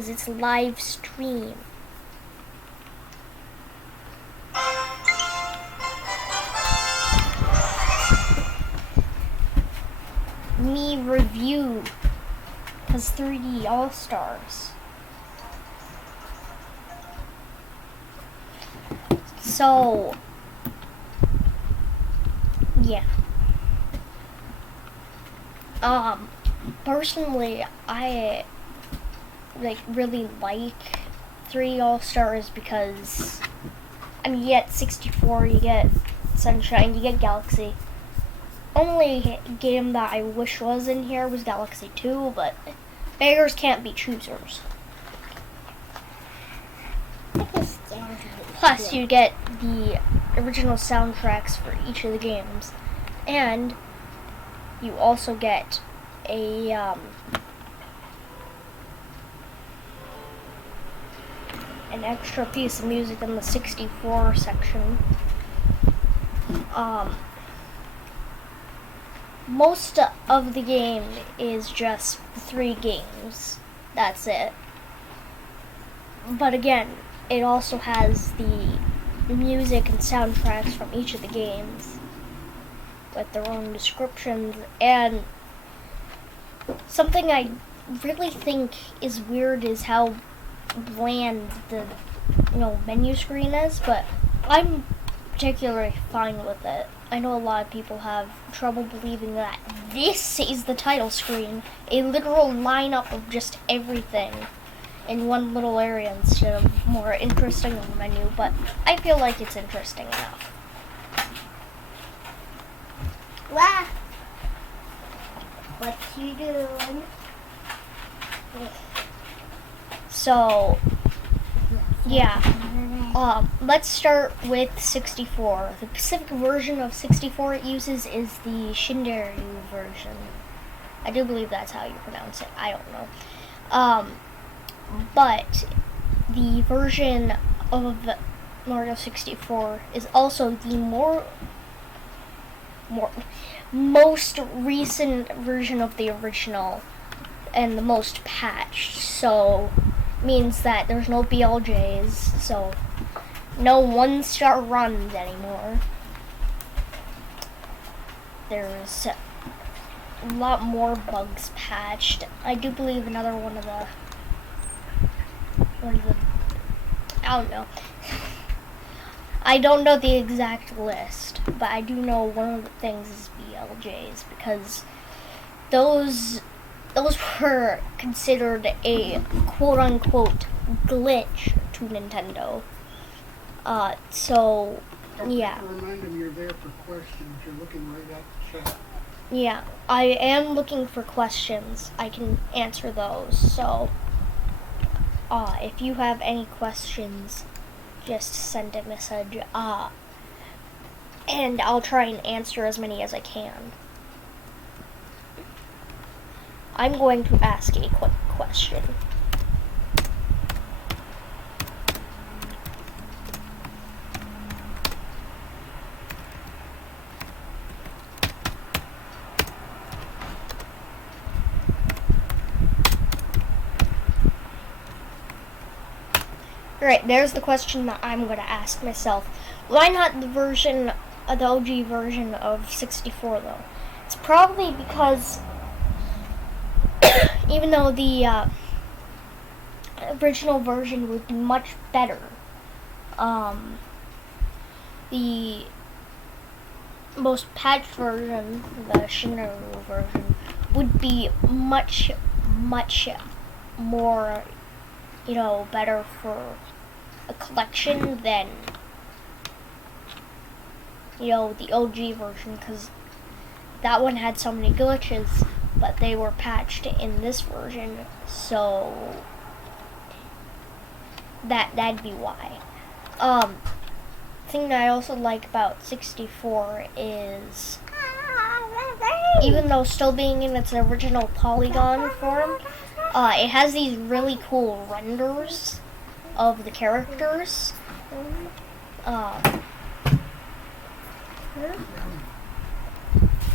because it's live stream. Me review because 3D All-Stars. So yeah. Personally, I really like 3D All-Stars because you get 64, you get Sunshine, you get Galaxy. Only game that I wish was in here was Galaxy 2, but beggars can't be choosers. Plus, you get the original soundtracks for each of the games, and you also get an extra piece of music in the 64 section. Most of the game is just 3 games. That's it. But again, it also has the music and soundtracks from each of the games with their own descriptions. And something I really think is weird is how bland the menu screen is, but I'm particularly fine with it. I know a lot of people have trouble believing that this is the title screen, a literal lineup of just everything in one little area instead of more interesting on the menu, but I feel like it's interesting enough. Wow. What you doing? So, yeah. Let's start with 64. The specific version of 64 it uses is the Shinderyu version. I do believe that's how you pronounce it. I don't know. But the version of Mario 64 is also the most recent version of the original and the most patched. So means that there's no BLJs, so no 1-star runs anymore. There's a lot more bugs patched. I do believe another one of the I don't know. I don't know the exact list, but I do know one of the things is BLJs because those were considered a quote-unquote glitch to Nintendo. So, yeah. Remind them you're there for questions. You're looking right at the chat. Yeah, I am looking for questions. I can answer those. So, if you have any questions, just send a message. And I'll try and answer as many as I can. I'm going to ask a quick question. Alright, there's the question that I'm going to ask myself. Why not the OG version of 64 though? It's probably because even though the original version would be much better, the most patched version, the Shinru version, would be much more, better for a collection than, the OG version, because that one had so many glitches, but they were patched in this version, so that'd be why. Thing that I also like about 64 is, even though still being in its original polygon form, it has these really cool renders of the characters.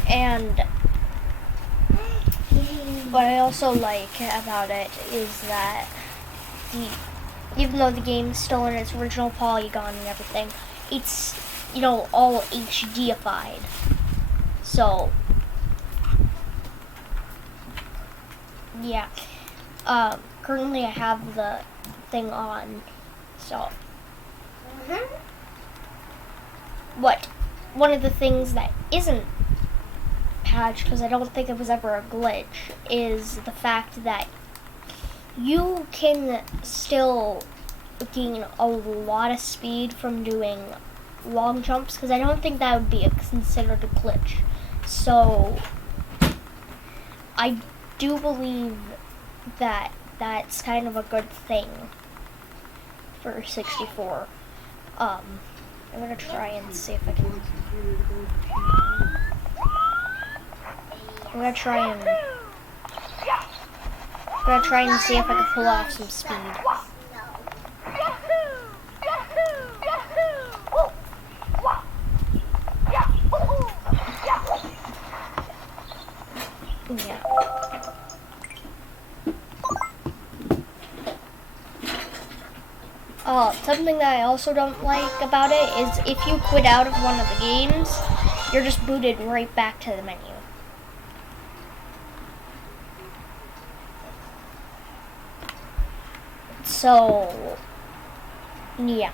And what I also like about it is that even though the game's still in its original polygon and everything, it's, all HDified. So, yeah. Currently I have the thing on, so. One of the things that isn't patched, because I don't think it was ever a glitch, is the fact that you can still gain a lot of speed from doing long jumps, because I don't think that would be considered a glitch. So I do believe that that's kind of a good thing for 64. I'm gonna try and see if I can. I'm gonna try and see if I can pull off some speed. Yeah. Something that I also don't like about it is if you quit out of one of the games, you're just booted right back to the menu. So, yeah.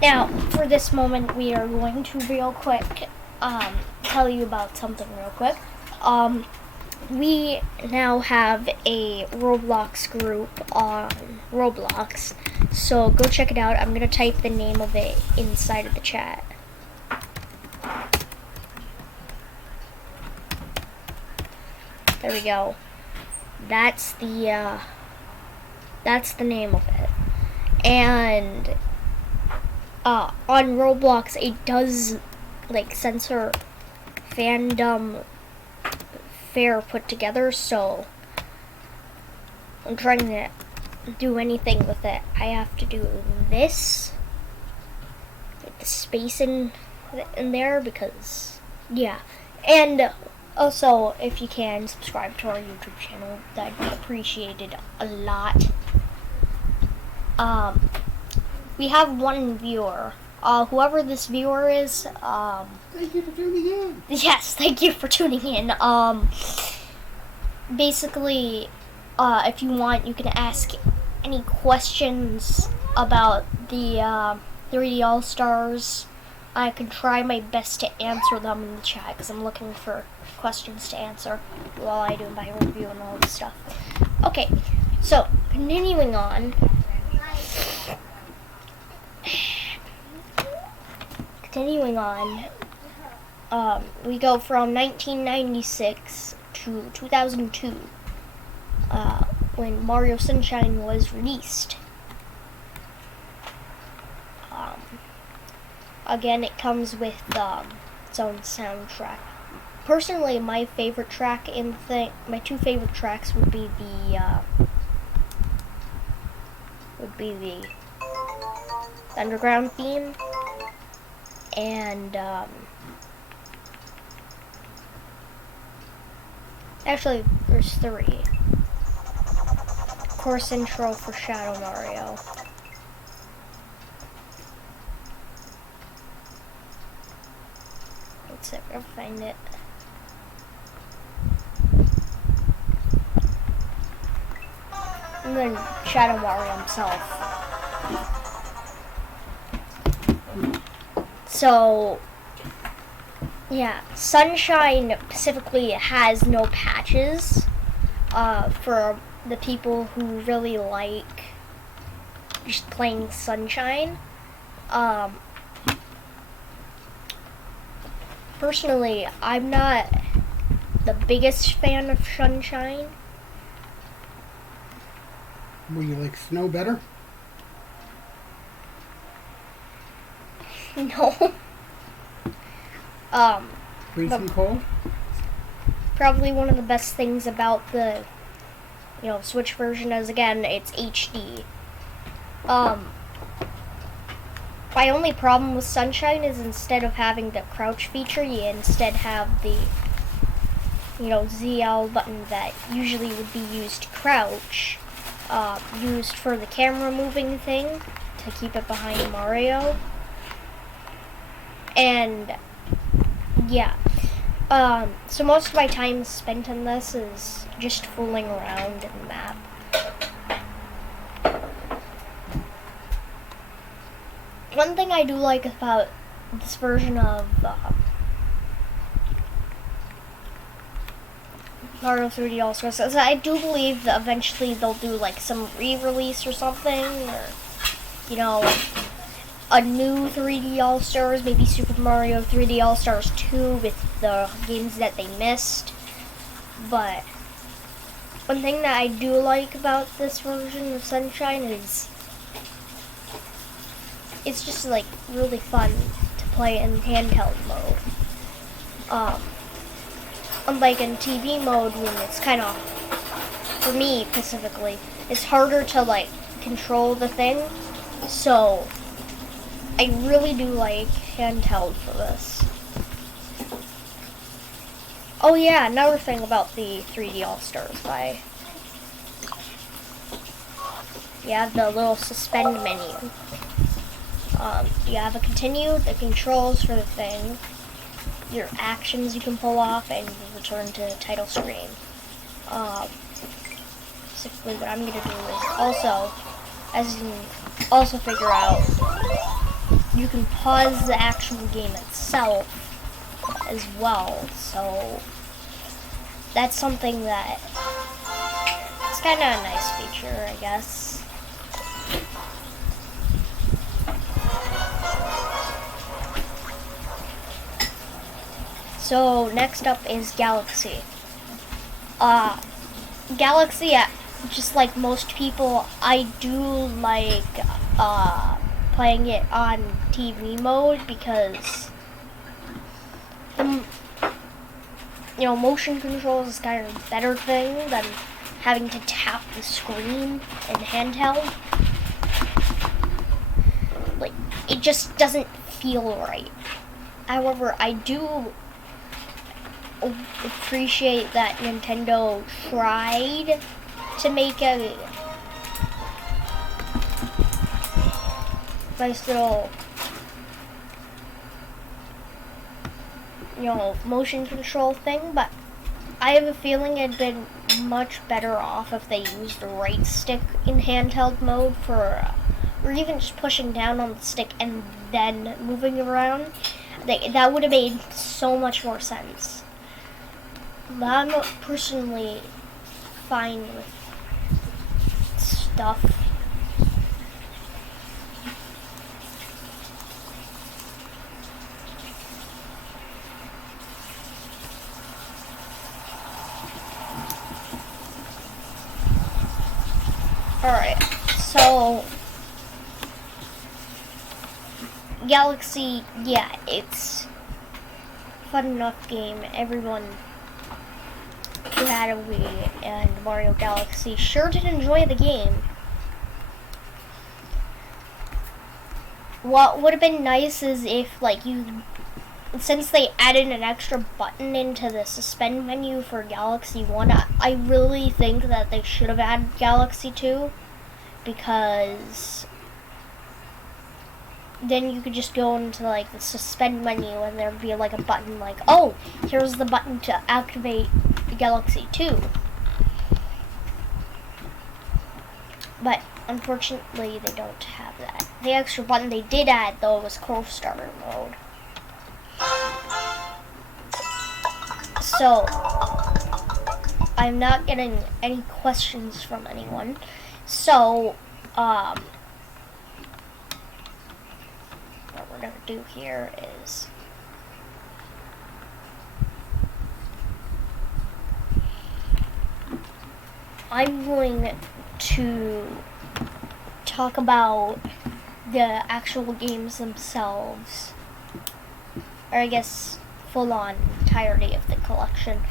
Now, for this moment, we are going to real quick tell you about something real quick. We now have a Roblox group on Roblox, so go check it out. I'm going to type the name of it inside of the chat. There we go. That's the name of it. And on Roblox, it does censor fandom fair put together, so I'm trying to do anything with it. I have to do this with the space in there, because and also, if you can subscribe to our YouTube channel, that'd be appreciated a lot. We have one viewer. Whoever this viewer is, Thank you for tuning in. yes, thank you for tuning in. Basically, if you want, you can ask any questions about the 3D All-Stars. I can try my best to answer them in the chat, because I'm looking for questions to answer while I do my review and all this stuff. Okay, so continuing on. We go from 1996 to 2002, when Mario Sunshine was released. Again, it comes with its own soundtrack. Personally, my favorite track in my two favorite tracks would be the Underground theme and actually there's three. Course intro for Shadow Mario. Let's see if I can find it. And then Shadow Mario himself. So, yeah, Sunshine specifically has no patches for the people who really like just playing Sunshine. Personally, I'm not the biggest fan of Sunshine. Will you like snow better? No. Freezing cold? Probably one of the best things about the, Switch version is, again, it's HD. My only problem with Sunshine is instead of having the crouch feature, you instead have the ZL button that usually would be used to crouch, used for the camera moving thing to keep it behind Mario. And yeah, so most of my time spent in this is just fooling around in the map. One thing I do like about this version of Mario 3D All-Stars is I do believe that eventually they'll do like some re-release or something, or a new 3D All-Stars, maybe Super Mario 3D All-Stars 2 with the games that they missed. But one thing that I do like about this version of Sunshine is it's just like really fun to play in handheld mode. Unlike in TV mode, when it's kind of, for me specifically, it's harder to like control the thing. So I really do like handheld for this. Oh yeah, another thing about the 3D All-Stars you have the little suspend menu. You have a continue, the controls for the thing, your actions you can pull off, and you return to the title screen. Basically what I'm going to do is also, as you can also figure out, you can pause the actual game itself as well. So that's something that it's kind of a nice feature, I guess. So next up is Galaxy. Galaxy, just like most people, I do like playing it on TV mode because the motion controls is kind of a better thing than having to tap the screen in handheld. Like, it just doesn't feel right. However, I do appreciate that Nintendo tried to make a nice little motion control thing, but I have a feeling it'd been much better off if they used the right stick in handheld mode or even just pushing down on the stick and then moving around. That would have made so much more sense. But I'm personally fine with stuff. Alright, so Galaxy, yeah, it's a fun enough game. Everyone who had a Wii and Mario Galaxy sure did enjoy the game. What would have been nice is if, since they added an extra button into the suspend menu for Galaxy 1, I really think that they should have added Galaxy 2, because then you could just go into the suspend menu and there'd be a button oh, here's the button to activate Galaxy 2. But unfortunately they don't have that. The extra button they did add though was co-starter mode. So I'm not getting any questions from anyone. So what we're gonna do here is I'm going to talk about the actual games themselves, or I guess full-on entirety of the collection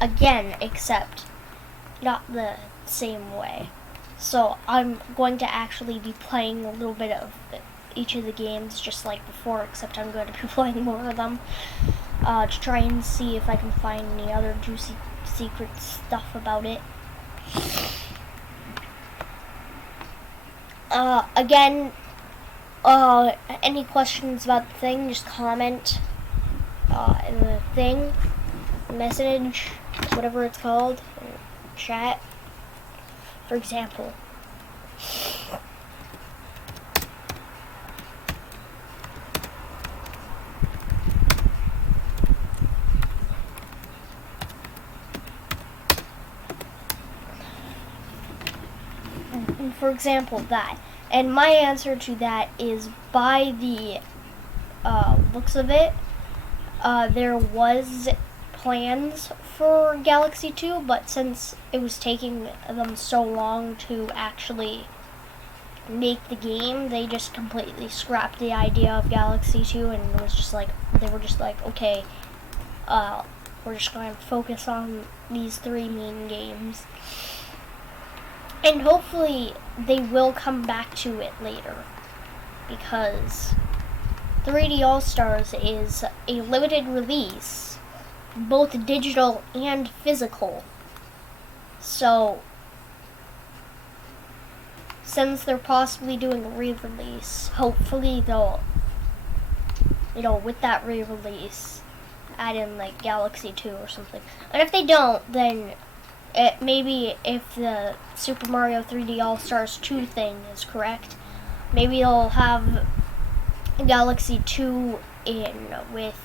again, except not the same way. So I'm going to actually be playing a little bit of each of the games just like before, except I'm going to be playing more of them to try and see if I can find any other juicy secret stuff about it. Again, any questions about the thing, just comment in the thing, message, whatever it's called, chat, for example. For example, that. And my answer to that is, by the looks of it, there was plans for Galaxy 2, but since it was taking them so long to actually make the game, they just completely scrapped the idea of Galaxy 2, and it was just like, they were just like, okay, we're just going to focus on these 3 main games. And hopefully they will come back to it later, because 3D All-Stars is a limited release, both digital and physical. So, since they're possibly doing a re-release, hopefully they'll, with that re-release, add in like Galaxy 2 or something. And if they don't, then maybe if the Super Mario 3D All-Stars 2 thing is correct, maybe they'll have Galaxy 2 in with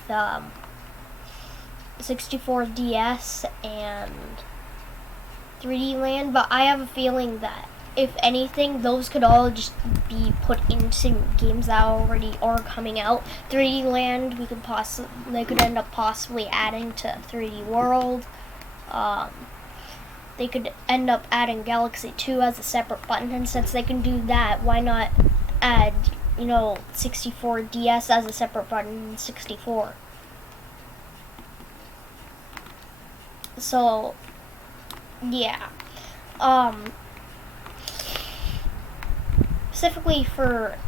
64DS and 3D Land, but I have a feeling that if anything, those could all just be put into games that already are coming out. 3D Land, they could end up possibly adding to 3D World. They could end up adding Galaxy 2 as a separate button, and since they can do that, why not add, 64DS as a separate button in 64? So, yeah. Specifically for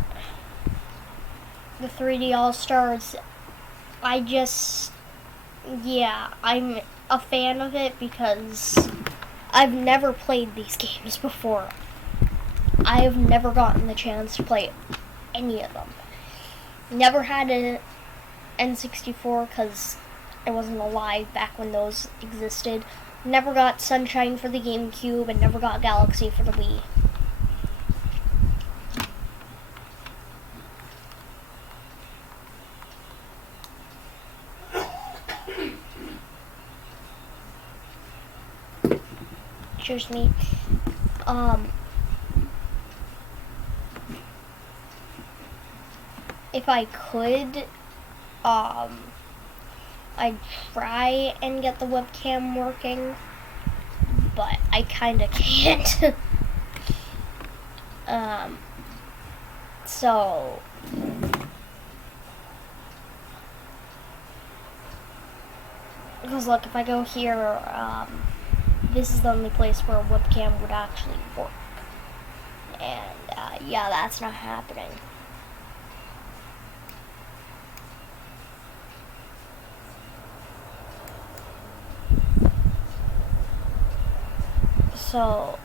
the 3D All-Stars, I'm a fan of it because I've never played these games before. I have never gotten the chance to play any of them. Never had an N64 because I wasn't alive back when those existed. Never got Sunshine for the GameCube, and never got Galaxy for the Wii. Excuse me. If I could, I'd try and get the webcam working, but I kinda can't. So, because look, if I go here, this is the only place where a webcam would actually work. And, yeah, that's not happening. So,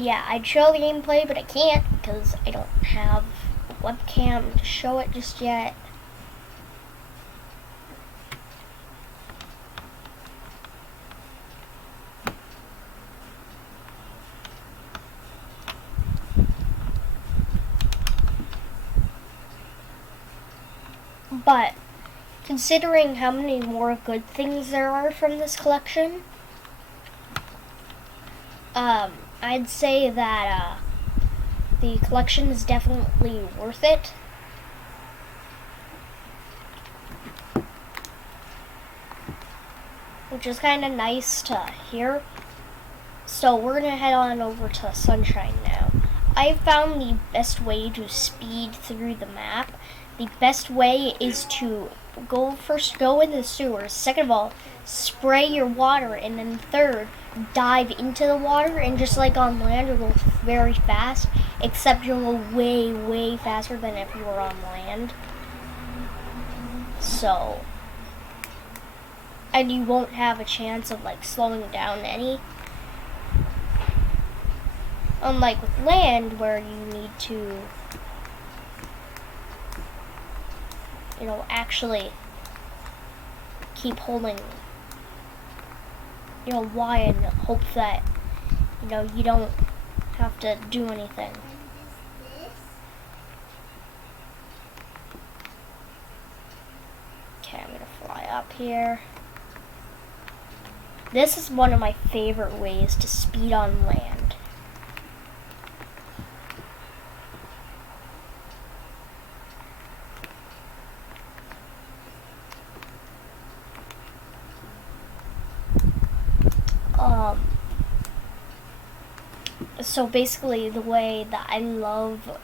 yeah, I'd show the gameplay, but I can't because I don't have a webcam to show it just yet. But considering how many more good things there are from this collection, I'd say that the collection is definitely worth it. Which is kind of nice to hear. So we're going to head on over to Sunshine now. I found the best way to speed through the map. The best way is to go into the sewers. Second of all, spray your water, and then third, dive into the water. And just like on land, you'll go very fast, except you'll go way, way faster than if you were on land. So, and you won't have a chance of like slowing down any. Unlike with land, where you need to, you know, actually keep holding, you know, Y and hope that, you know, you don't have to do anything. Okay, I'm gonna fly up here. This is one of my favorite ways to speed on land. So basically the way that I love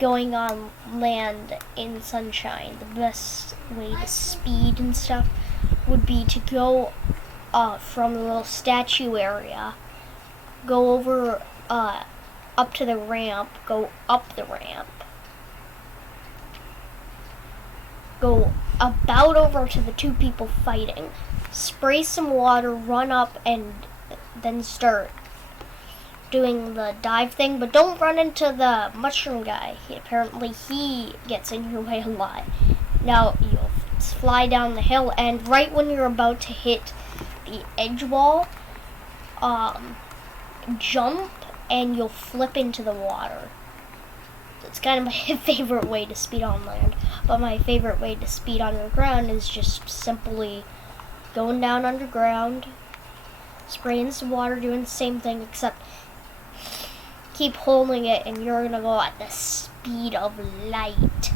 going on land in Sunshine, the best way to speed and stuff would be to go from the little statue area, go over up to the ramp, go up the ramp, go about over to the two people fighting, spray some water, run up, and then start doing the dive thing. But don't run into the mushroom guy. Apparently he gets in your way a lot. Now you'll fly down the hill, and right when you're about to hit the edge wall, jump and you'll flip into the water. It's kind of my favorite way to speed on land. But my favorite way to speed underground is just simply going down underground, spraying some water, doing the same thing, except keep holding it and you're gonna go at the speed of light.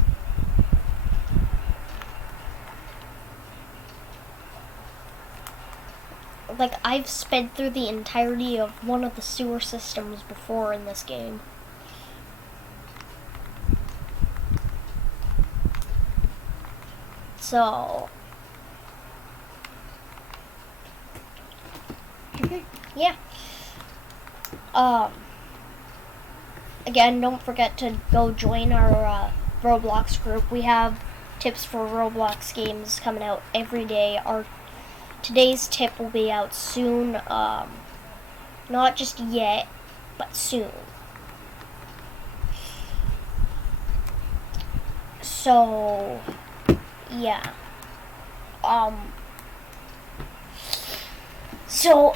Like, I've sped through the entirety of one of the sewer systems before in this game. So, yeah. Again, don't forget to go join our Roblox group. We have tips for Roblox games coming out every day. Today's tip will be out soon. Not just yet, but soon. So, yeah. So,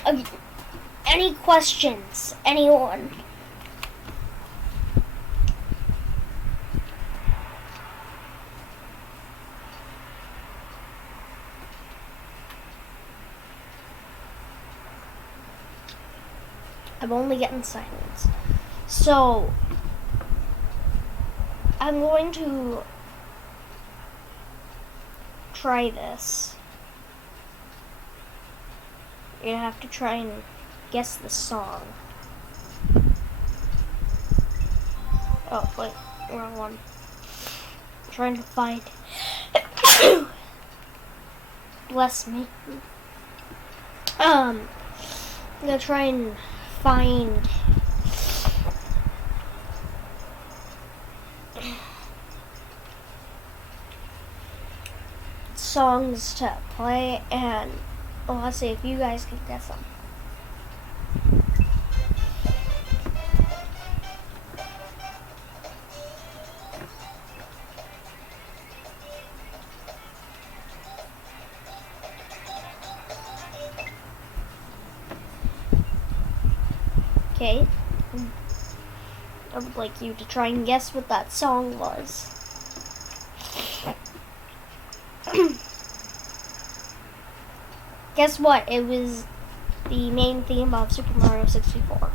any questions? Anyone? I'm only getting silence. So, I'm going to try this. You have to try and guess the song. Oh, wait, wrong one. I'm trying to find. Bless me. I'm gonna try and find songs to play, and let's see if you guys can guess them. Okay, I would like you to try and guess what that song was. Guess what? It was the main theme of Super Mario 64.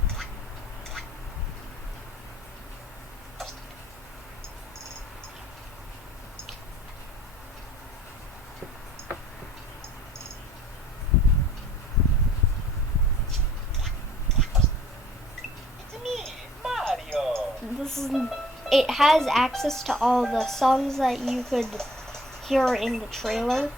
It's me, Mario. This is it has access to all the songs that you could hear in the trailer.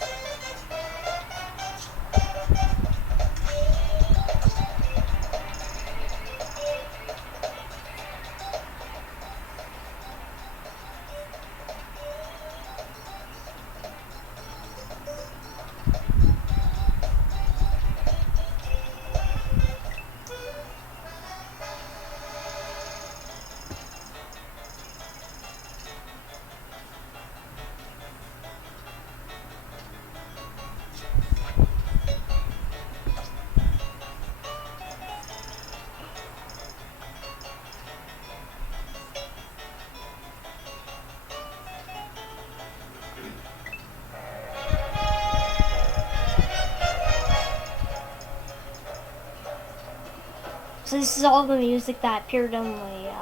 So this is all the music that appeared in the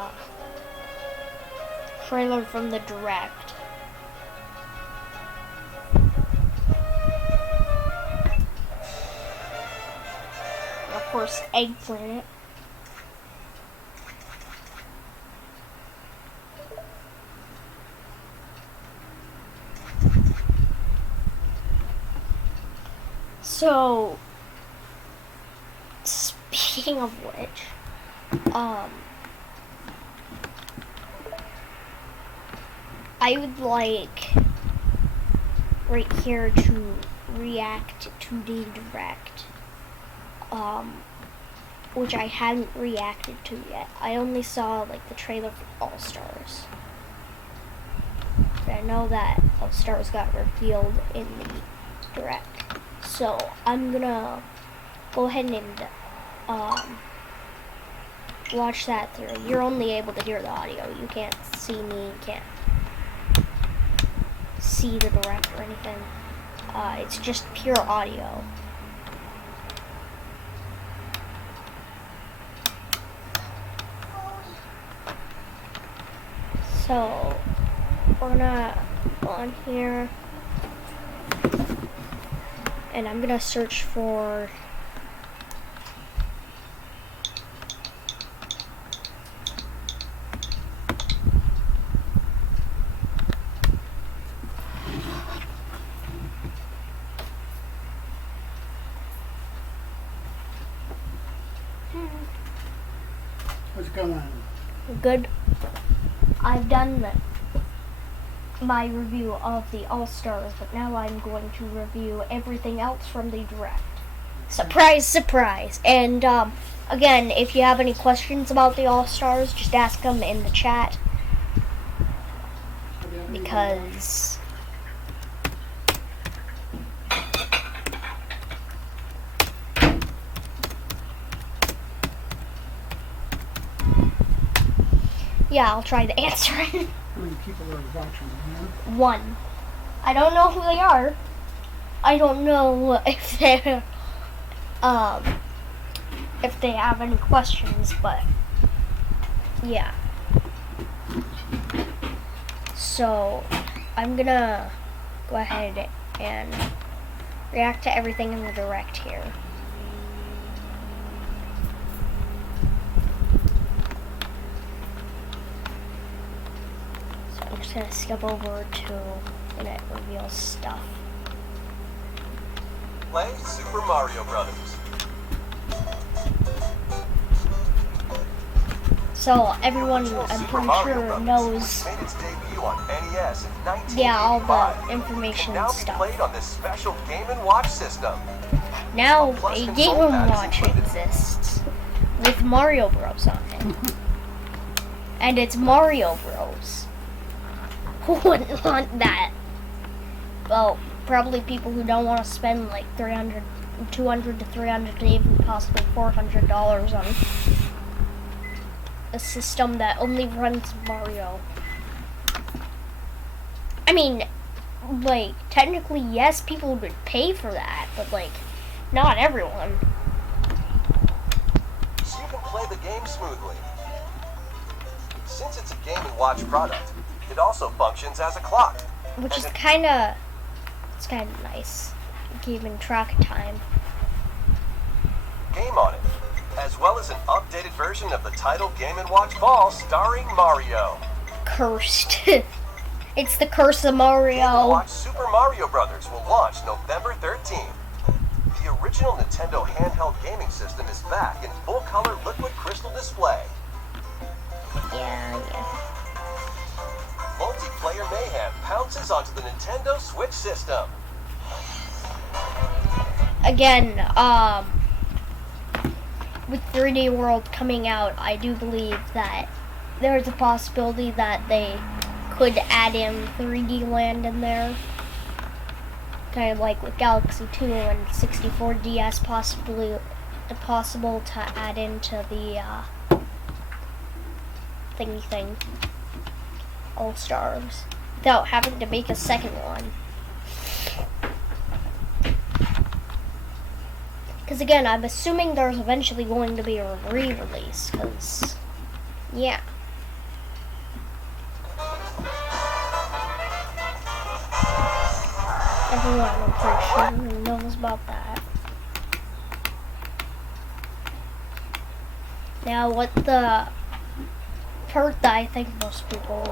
trailer from the Direct. And of course, Eggplant. So, speaking of which, I would like right here to react to the Direct, which I hadn't reacted to yet. I only saw like the trailer for All Stars. I know that All Stars got revealed in the Direct. So I'm gonna go ahead and watch that through. You're only able to hear the audio. You can't see me, you can't see the Direct or anything. It's just pure audio. So we're gonna go on here. And I'm gonna search for What's going on? good. I've done my review of the All-Stars, but now I'm going to review everything else from the Direct. Surprise, surprise. And again, if you have any questions about the All-Stars, just ask them in the chat, because yeah, I'll try to answer it. How many people are watching? One. I don't know who they are. I don't know if they have any questions, but yeah. So I'm gonna go ahead and react to everything in the Direct here. So I'm just gonna skip over to when it reveals stuff. Play Super Mario Brothers. So everyone, Original I'm Super pretty Mario sure, Brothers knows made its debut on NES in 1985. yeah, all the information Can now and be stuff. played on this special Game & Watch system. Now Plus a console Game & pad is Watch included. exists with Mario Bros on it. And it's Mario Bros. Who wouldn't want that? Well, probably people who don't want to spend like $200 to $300 to even possibly $400 on a system that only runs Mario. I mean, like, technically, yes, people would pay for that, but like, not everyone. So you can play the game smoothly. Since it's a Game & Watch product, it also functions as a clock. Which And is it- kinda, it's kinda nice. Keeping track of time. game on it, as well as an updated version of the title Game & Watch Ball starring Mario. cursed. It's the curse of Game & Mario. Watch Super Mario Brothers will launch November 13th. The original Nintendo handheld gaming system is back in full-color liquid crystal display. Yeah. Multiplayer mayhem pounces onto the Nintendo Switch system. Again, with 3D World coming out, I do believe that there's a possibility that they could add in 3D Land in there. Kind of like with Galaxy 2 and 64 DS, possible to add into the thingy thing, All Stars, without having to make a second one. Because again, I'm assuming there's eventually going to be a re-release, because, yeah. Everyone, I'm pretty sure, knows about that. Now, what the part that I think most people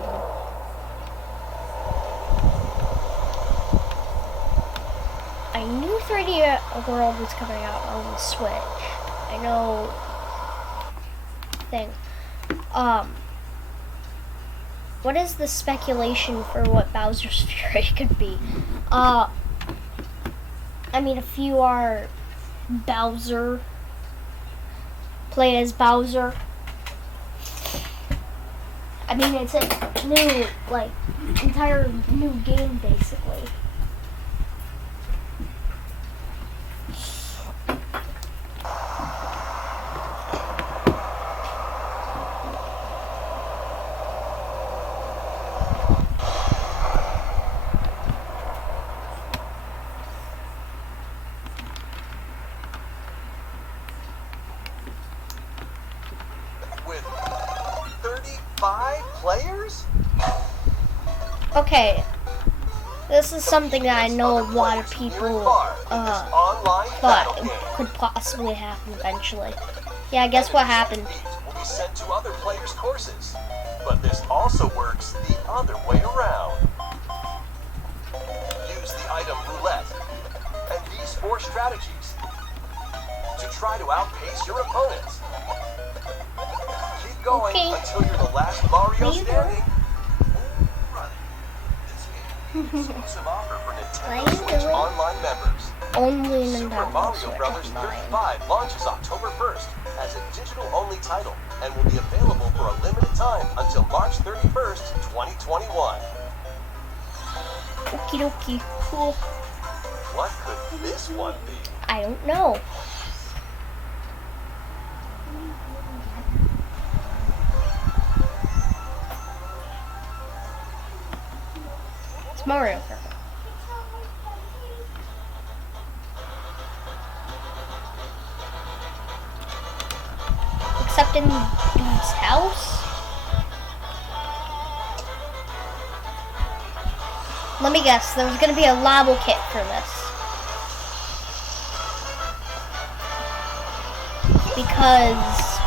I knew 3D World was coming out on the Switch. I know thing. What is the speculation for what Bowser's Fury could be? I mean, if you are Bowser, play as Bowser. I mean, it's a new, like, entire new game, basically. With 35 players? Okay, this is something that I know a lot of people thought could possibly happen eventually. Yeah, guess what happened? Will be sent to other players' courses, but this also works the other way around. Use the item roulette and these 4 strategies to try to outpace your opponents. Keep going until you're the last Mario standing. Exclusive offer for Nintendo Switch Online members. Only Super Nintendo Mario Switch Bros. Online. 35 launches October 1st as a digital-only title and will be available for a limited time until March 31st, 2021. Okie dokie, cool. What could this one be? I don't know. It's Mario Kart. Except in Dude's house? Let me guess, there's gonna be a lava kit for this. Because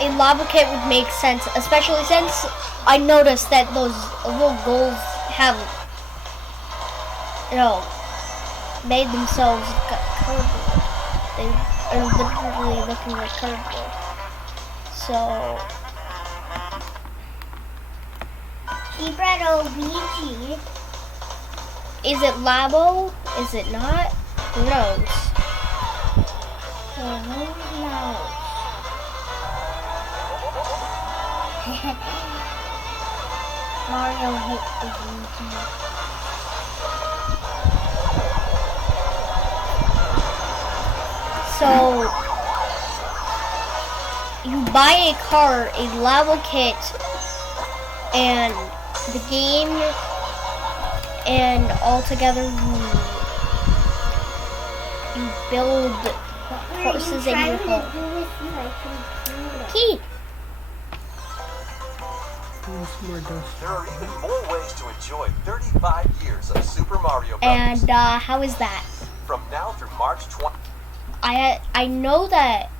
a lava kit would make sense, especially since I noticed that those little goals have, made themselves cardboard. They are literally looking like cardboard. So, He brought a Luigi. is it Labo? Is it not? Who knows? Who knows? Mario hit the Luigi. So, you buy a car, a lava kit, and the game, and altogether you build courses in your home. Key! There are even more ways to enjoy 35 years of Super Mario Bros. And how is that? From now through March 20. I know that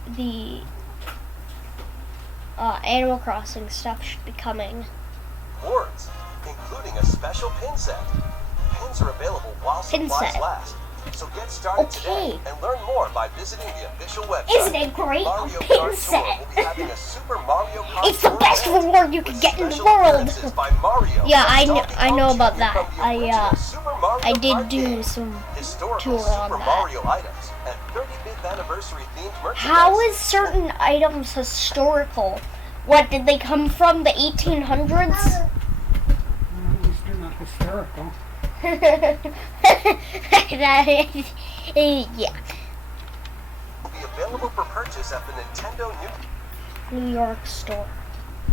Animal Crossing stuff should be coming. Rewards, including a special pin set. Pins are available while Pin supplies set. last. So get started today Okay. and learn more by visiting the official website. Isn't it great? Mario A pin Kart Tour set. will be having a Super Mario Kart It's the Tour best event reward you can with get in the special world. appearances by Mario Yeah, and I Donkey know Kong about Jr. that. from the original Super Mario I did Kart do game. some Historical tour on Super that. Mario items and 35th anniversary themed merchandise. How is certain items historical? What, did they come from the 1800s? Well, at least they're not hysterical. Yeah. will be available for purchase at the Nintendo New York store.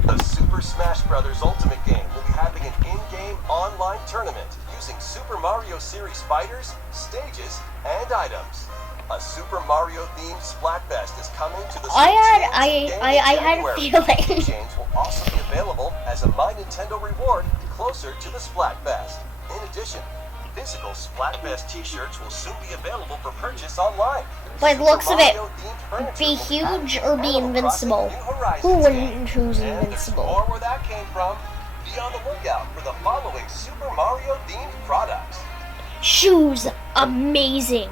The Super Smash Bros. Ultimate game will be having an in-game online tournament using Super Mario series fighters, stages, and items. A Super Mario themed Splatfest is coming to the I Switch had a feeling. Change will also be available as a My Nintendo reward closer to the Splatfest. In addition, physical Splatfest t-shirts will soon be available for purchase online. By the looks of it, Mario-themed furniture be will added huge to or be Animal Crossing invincible. New Horizons Who wouldn't game. choose And there's invincible? more where that came from. Be on the lookout for the following Super Mario themed products. Shoes, amazing.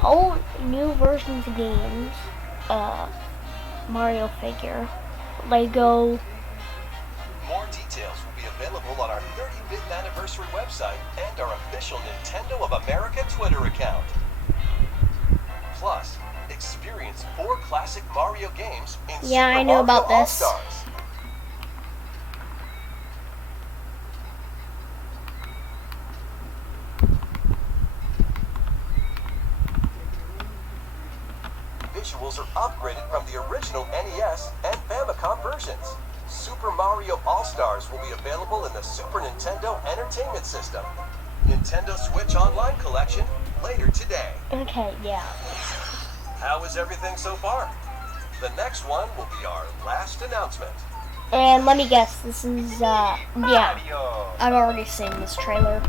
All new versions of games. Mario figure, Lego. More details will be available on our 35th anniversary website and our official Nintendo of America Twitter account. Plus, experience 4 classic Mario games in Yeah, Super I know Mario about this. All-Stars. Visuals are upgraded from the original NES and Famicom versions. Super Mario All-Stars will be available in the Super Nintendo Entertainment System. Nintendo Switch Online Collection later today. Okay, yeah. How is everything so far? The next one will be our last announcement. And let me guess, this is, yeah. Mario! I've already seen this trailer.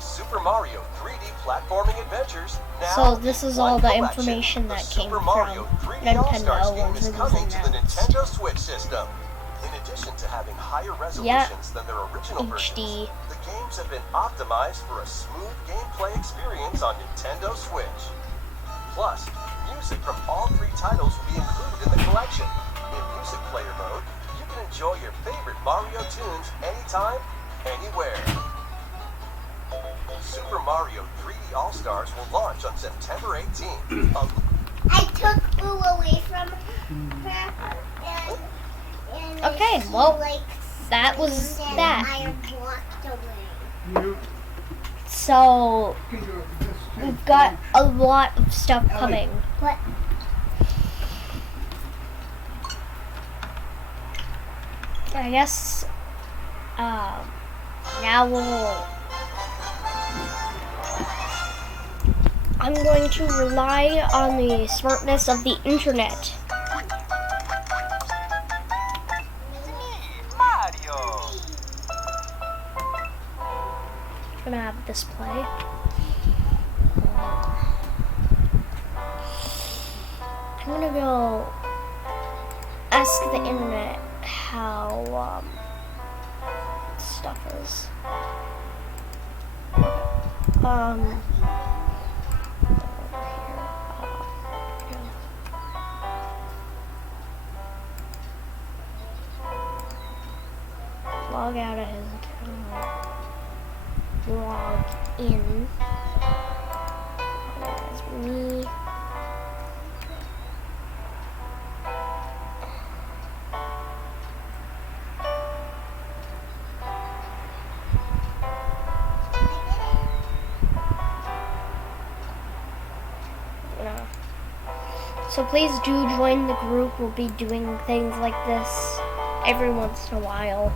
Super Mario 3D platforming adventures. Now So this in is one all the collection. information The that came Super Mario from 3D Nintendo All-Stars game once is it was coming to the announced. Nintendo Switch system. In addition to having higher resolutions than their original versions, HD. the games have been optimized for a smooth gameplay experience on Nintendo Switch. Plus, music from all 3 titles will be included in the collection. In Music Player mode, you can enjoy your favorite Mario tunes anytime, anywhere. Super Mario 3D All-Stars will launch on September 18th. I took Boo away from her, and Okay, she, well, like, that was screamed and that. I walked away. Yeah. So, Can you just take we've got a lot of stuff Ellie. coming. What? I guess, now I'm going to rely on the smartness of the internet. Mario! I'm gonna have this play. I'm gonna go ask the internet how stuff is. Log out of his account. Log in as me. Yeah. So please do join the group. We'll be doing things like this every once in a while.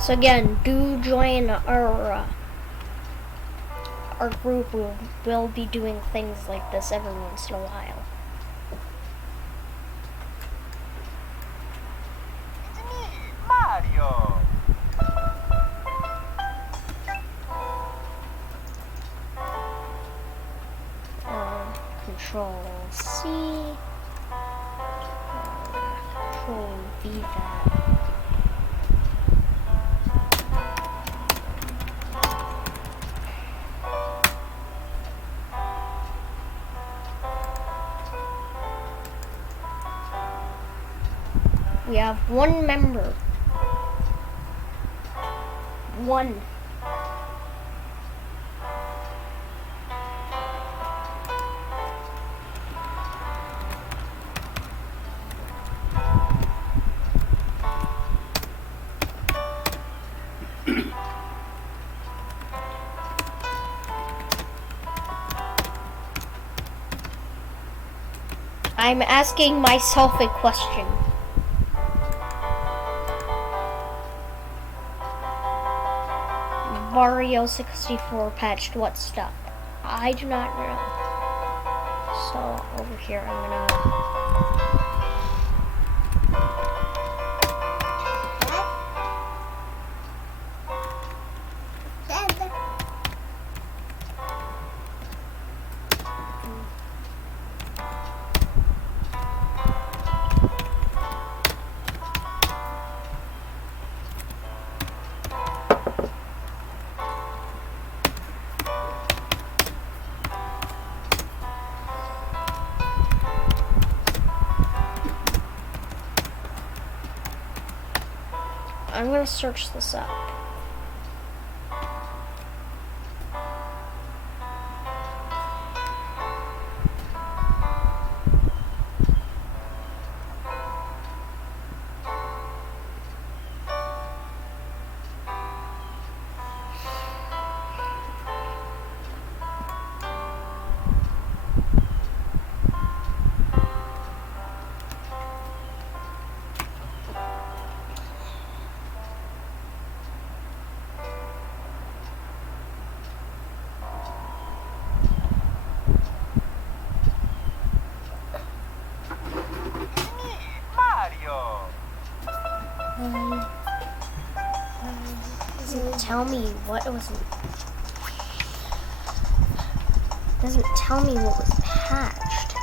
So again, do join our group. We'll be doing things like this every once in a while. It's me, Mario. Control C. Control V that. We have one member. One. I'm asking myself a question. Mario 64 patched what stuff? I do not know. So over here I'm gonna search this up. Doesn't tell me what it was. Doesn't tell me what was patched.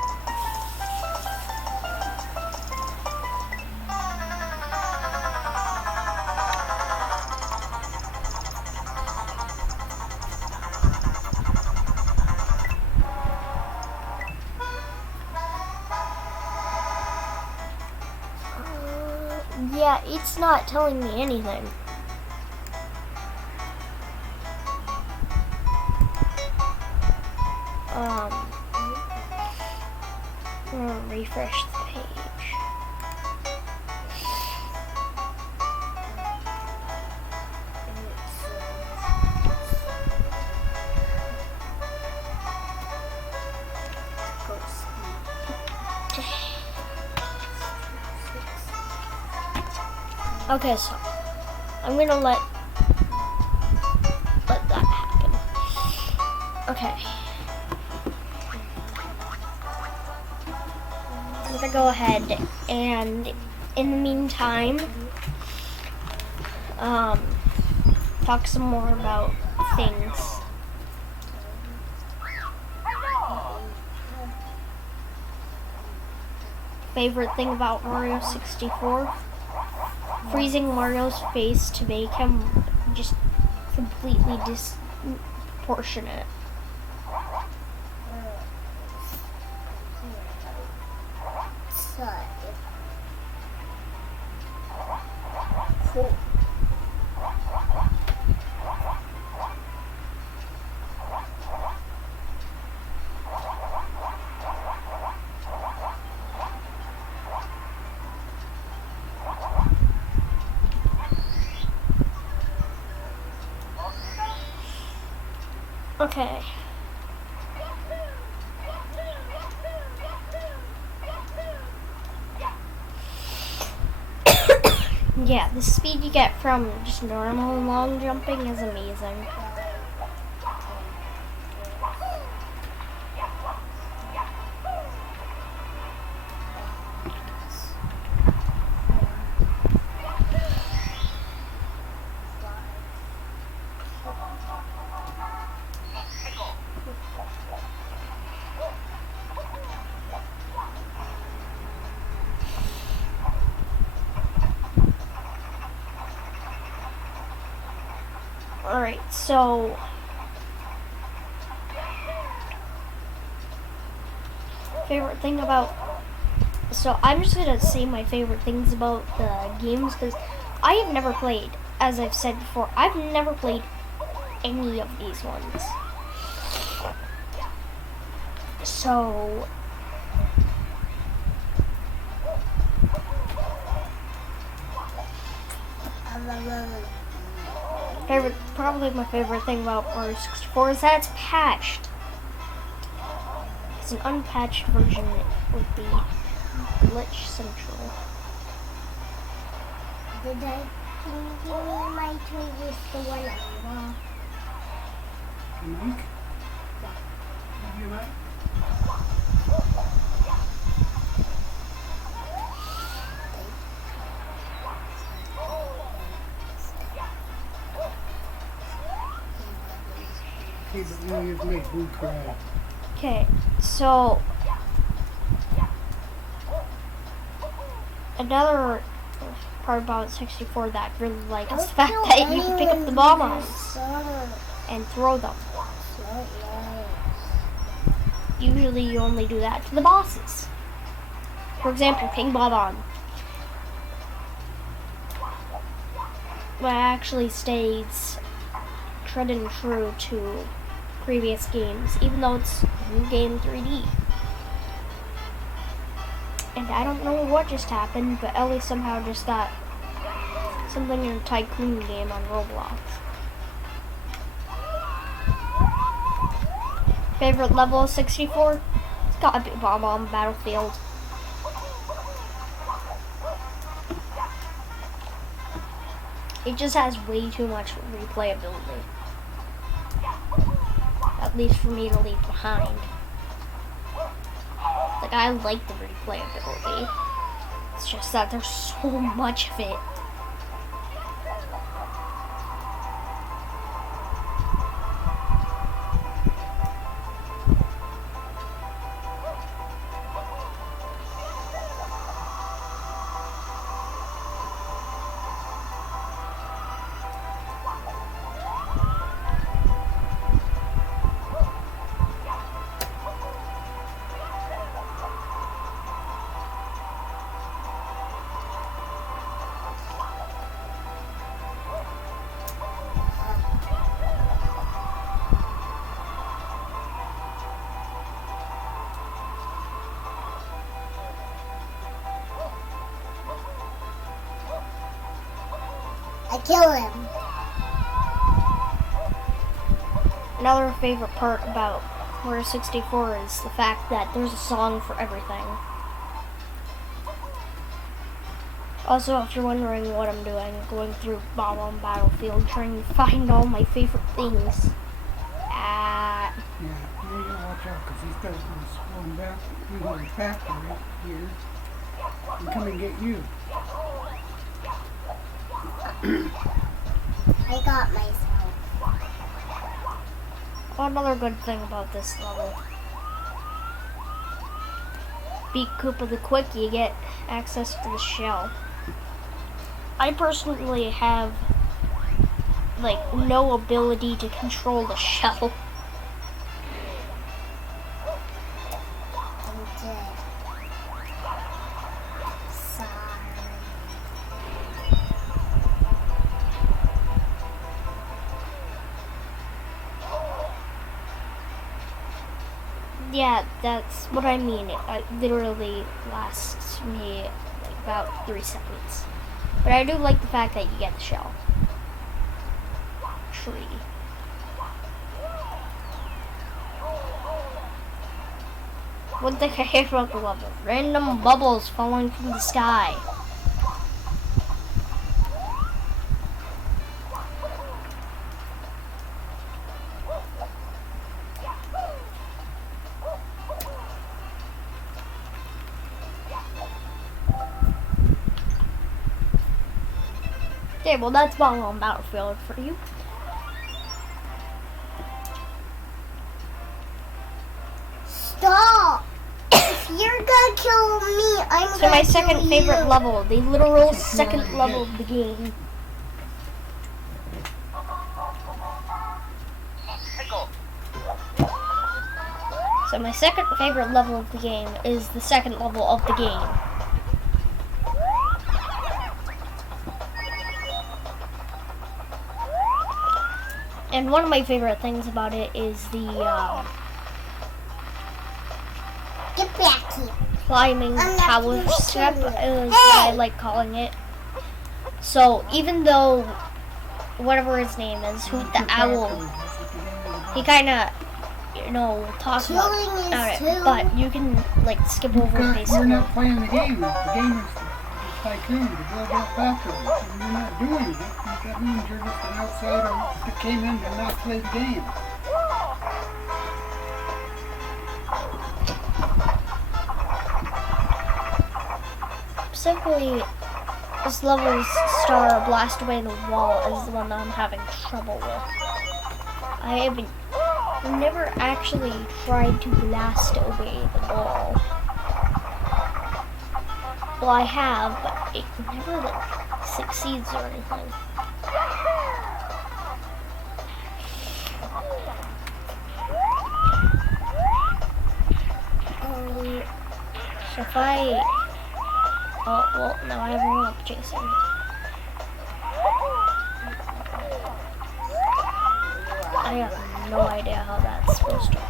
Yeah, it's not telling me anything. I'm gonna refresh the page. Okay, so I'm gonna let that happen. Okay. I'm gonna go ahead and in the meantime talk some more about things. Favorite thing about Mario 64? Freezing Mario's face to make him just completely disproportionate. Cool. Okay. Yeah, the speed you get from just normal long jumping is amazing. Alright, so favorite thing about, so I'm just gonna say my favorite things about the games, because I have never played, as I've said before, I've never played any of these ones. So probably my favorite thing about Mario 64 is that it's patched. It's an unpatched version. It would be Glitch Central. Can you give me my toy is the one I want? Mike? Have you, Mike? Okay, but now you've made Boo cry. Okay, so another part about 64 that I really like is the fact that you can pick up the bombs and throw them. Usually you only do that to the bosses. For example, Ping Bomb. But it actually stays tried and true to previous games, even though it's new game 3D. And I don't know what just happened, but Ellie somehow just got something in a tycoon game on Roblox. Favorite level of 64? It's gotta be Bomb Battlefield. It just has way too much replayability. At least for me to leave behind. Like, I like the replayability. It's just that there's so much of it. I kill him. Another favorite part about Mario 64 is the fact that there's a song for everything. Also, if you're wondering what I'm doing, going through Bomb Battlefield, trying to find all my favorite things. Yeah, you gotta watch out because these guys will spawn back into the factory here and come and get you. I got myself. Another good thing about this level. Beat Koopa the Quick, you get access to the shell. I personally have, like, no ability to control the shell. Yeah, that's what I mean. It literally lasts me like about 3 seconds. But I do like the fact that you get the shell. Tree. One thing I hate about the level, random bubbles falling from the sky. Okay, well that's Bomb on Battlefield for you. Stop! If you're gonna kill me, I'm So gonna my kill second favorite you. level, the literal second level of the game. So my second favorite level of the game is the second level of the game. And one of my favorite things about it is the Get back here. climbing I'm not tower gonna step kill you. is what I like calling it. So even though whatever his name is, Hoot the Owl, he kind of, talks about Killing is it, too. but you can like skip over You're basically. not playing the game. The game is tycoon to build up factories. And you're not doing it. That means you're just an outsider that came in to not play the game. Simply, this level's star blast away the wall is the one that I'm having trouble with. I haven't never actually tried to blast away the wall. Well, I have, but it never like succeeds or anything. So if I... Oh, well, now I have a rock chasing. I have no idea how that's supposed to work.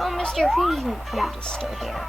Oh, Mr. Hootie Hoot Hoot is still here.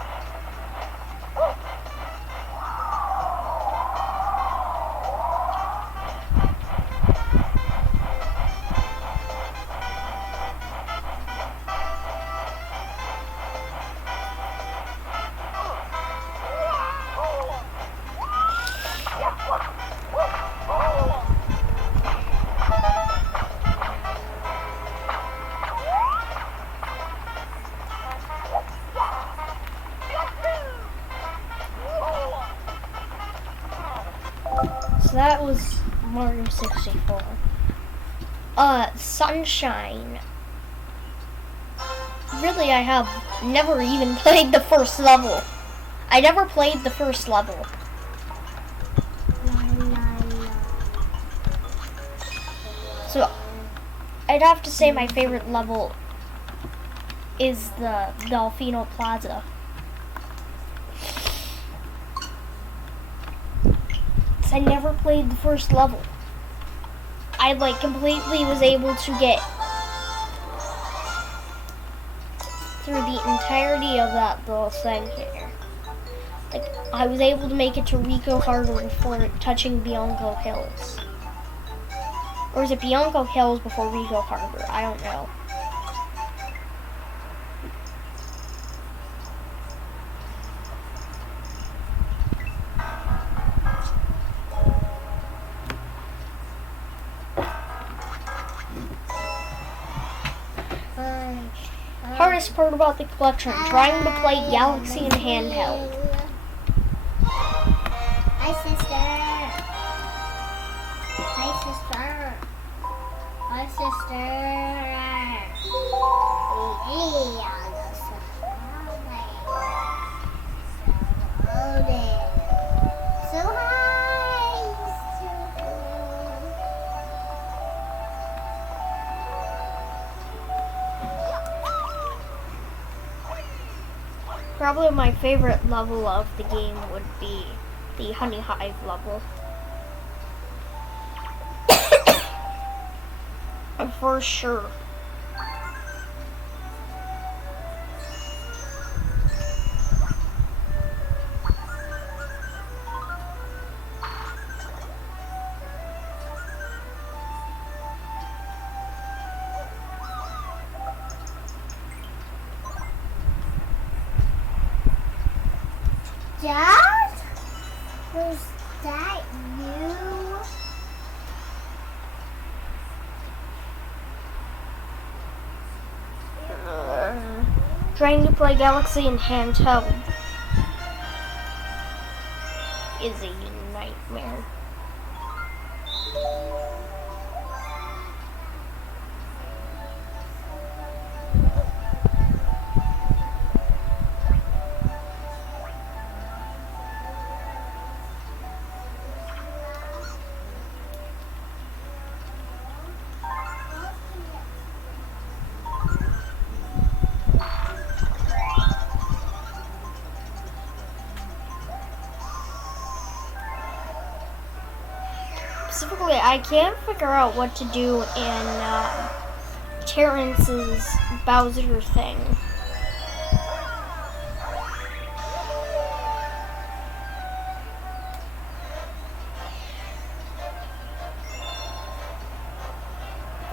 So that was Mario 64. Sunshine. Really, I have never even played the first level. I never played the first level. So, I'd have to say my favorite level is the Delfino Plaza. I never played the first level. I completely was able to get through the entirety of that little thing here. I was able to make it to Rico Harbor before touching Bianco Hills. Or is it Bianco Hills before Rico Harbor? I don't know. Hardest part about the collection, trying to play Galaxy in handheld. Hi, sister. Hi, sister. Hi, sister. Hey, so hi. Probably my favorite level of the game would be the Honey Hive level. For sure. Dad? Was that you? Trying to play Galaxy in handheld. is a nightmare. Specifically, I can't figure out what to do in Terrence's Bowser thing.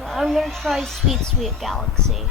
I'm gonna try Sweet Sweet Galaxy.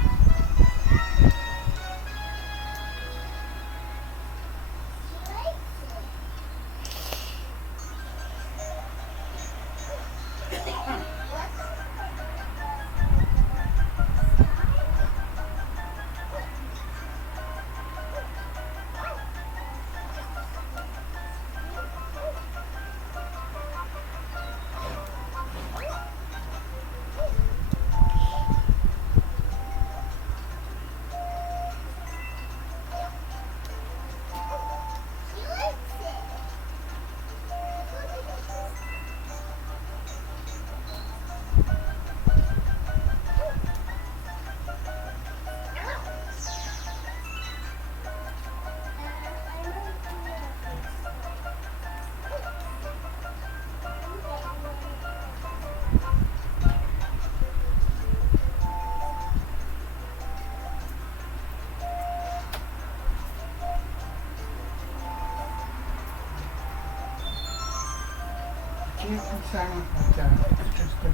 Can't be silent like that. It's just a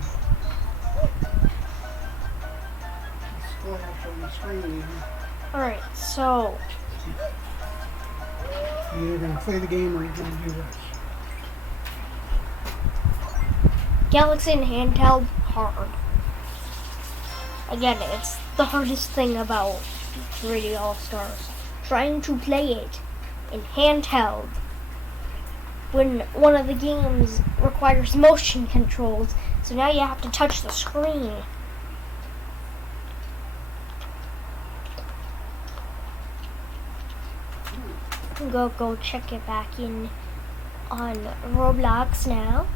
splash on the screen. Alright, so You're either going to play the game or you're going to do this. Galaxy and handheld, hard. Again, it's the hardest thing about 3D All-Stars. Trying to play it in handheld when one of the games requires motion controls, so now you have to touch the screen. Go check it back in on Roblox now.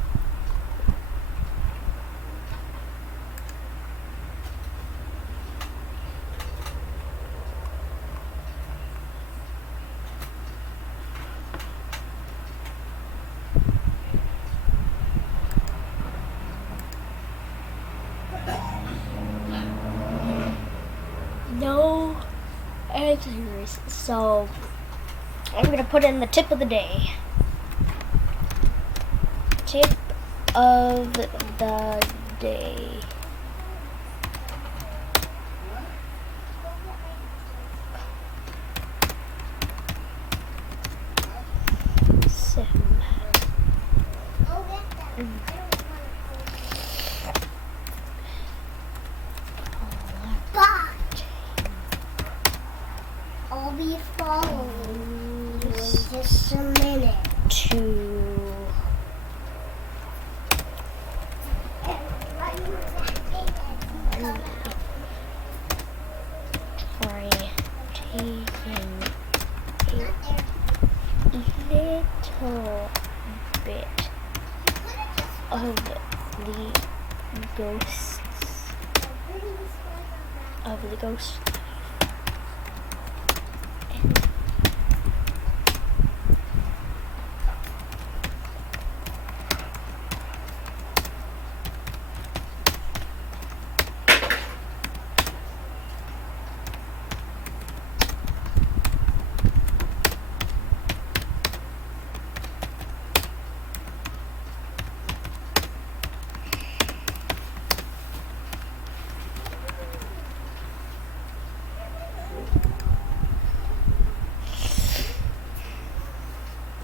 No answers, so I'm gonna put in the tip of the day. Tip of the day. Sim. But I'll be following you in just a minute. To try taking a little bit of the ghosts of the ghost.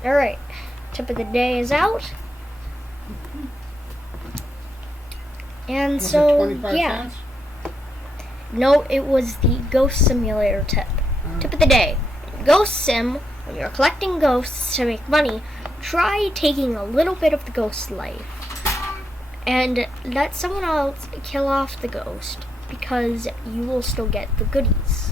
Alright, tip of the day is out. And Was it so, 25 yeah. cents? No, it was the Ghost Simulator tip. Tip of the day. Ghost Sim, when you're collecting ghosts to make money, try taking a little bit of the ghost's life and let someone else kill off the ghost, because you will still get the goodies.